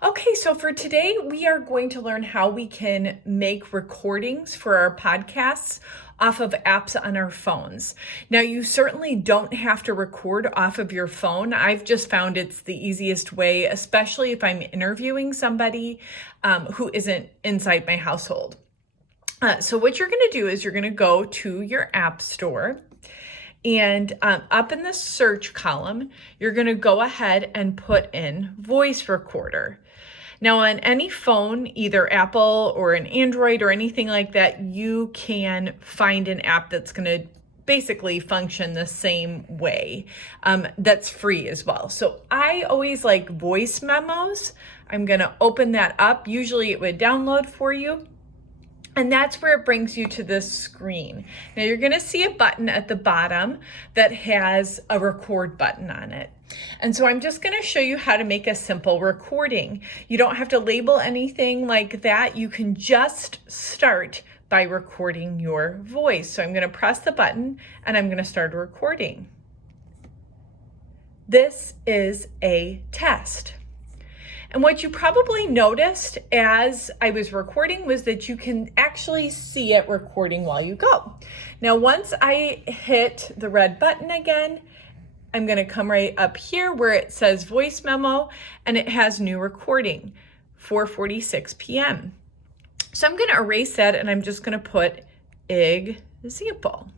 Okay, so for today, we are going to learn how we can make recordings for our podcasts off of apps on our phones. Now, you certainly don't have to record off of your phone. I've just found it's the easiest way, especially if I'm interviewing somebody who isn't inside my household. So what you're going to do is you're going to go to your app store. And up in the search column, you're going to go ahead and put in voice recorder. Now, on any phone, either Apple or an Android or anything like that, you can find an app that's going to basically function the same way. That's free as well. So I always like voice memos. I'm going to open that up. Usually it would download for you. And that's where it brings you to this screen. Now you're going to see a button at the bottom that has a record button on it. And so I'm just going to show you how to make a simple recording. You don't have to label anything like that. You can just start by recording your voice. So I'm going to press the button and I'm going to start recording. This is a test. And what you probably noticed as I was recording was that you can actually see it recording while you go. Now, once I hit the red button again, I'm going to come right up here where it says voice memo and it has new recording, 4:46 p.m. So I'm going to erase that and I'm just going to put example.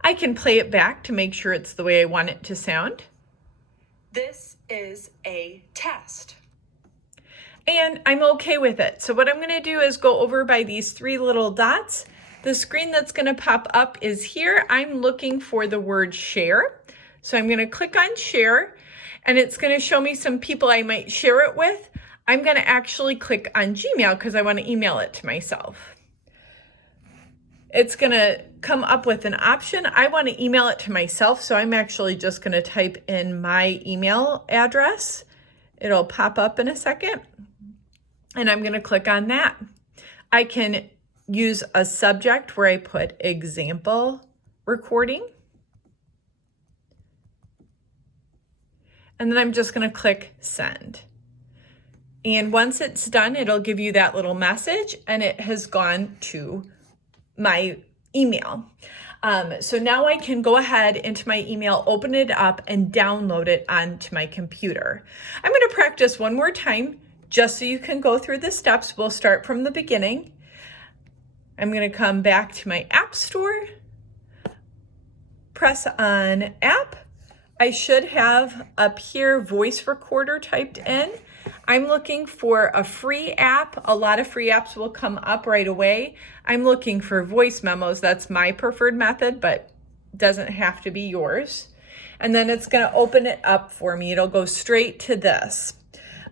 I can play it back to make sure it's the way I want it to sound. This is a test. And I'm okay with it. So what I'm going to do is go over by these three little dots. The screen that's going to pop up is here. I'm looking for the word share. So I'm going to click on share and it's going to show me some people I might share it with. I'm going to actually click on Gmail because I want to email it to myself. It's going to come up with an option. I want to email it to myself, so I'm actually just going to type in my email address. It'll pop up in a second, and I'm going to click on that. I can use a subject where I put example recording. And then I'm just going to click send. And once it's done, it'll give you that little message, and it has gone to my email. So now I can go ahead into my email, open it up and download it onto my computer. I'm going to practice one more time just so you can go through the steps. We'll start from the beginning. I'm going to come back to my app store, press on app. I should have up here voice recorder typed in. I'm looking for a free app. A lot of free apps will come up right away. I'm looking for voice memos. That's my preferred method, but doesn't have to be yours. And then it's going to open it up for me. It'll go straight to this.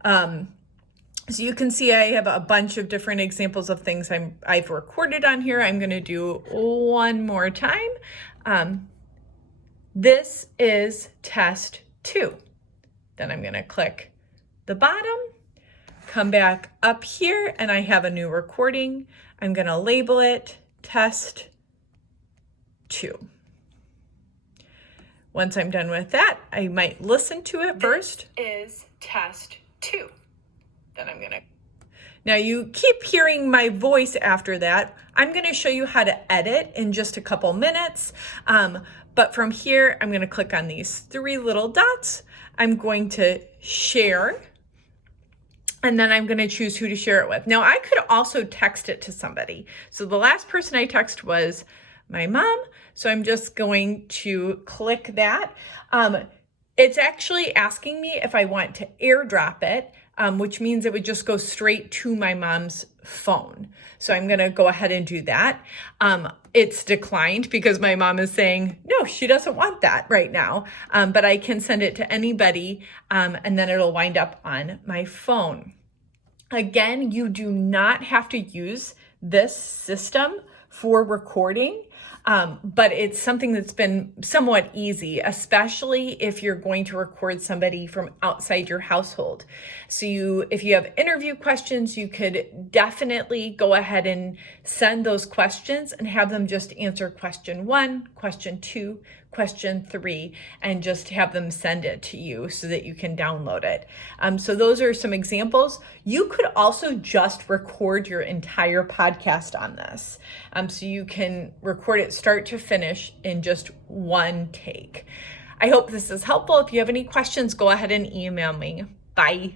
So you can see I have a bunch of different examples of things I've recorded on here. I'm going to do one more time. This is test 2. Then I'm going to click the bottom, come back up here, and I have a new recording. I'm going to label it test 2. Once I'm done with that, I might listen to it first. This is test 2. Then I'm going to. Now you keep hearing my voice after that. I'm going to show you how to edit in just a couple minutes. But from here, I'm going to click on these three little dots. I'm going to share. And then I'm going to choose who to share it with. Now, I could also text it to somebody. So the last person I texted was my mom. So I'm just going to click that. It's actually asking me if I want to airdrop it, which means it would just go straight to my mom's phone. So I'm going to go ahead and do that. It's declined because my mom is saying, no, she doesn't want that right now. But I can send it to anybody and then it'll wind up on my phone. Again, you do not have to use this system for recording. But it's something that's been somewhat easy, especially if you're going to record somebody from outside your household. So if you have interview questions, you could definitely go ahead and send those questions and have them just answer question 1, question 2, question 3 and just have them send it to you so that you can download it. So those are some examples. You could also just record your entire podcast on this. So you can record it start to finish in just one take. I hope this is helpful. If you have any questions, go ahead and email me. Bye.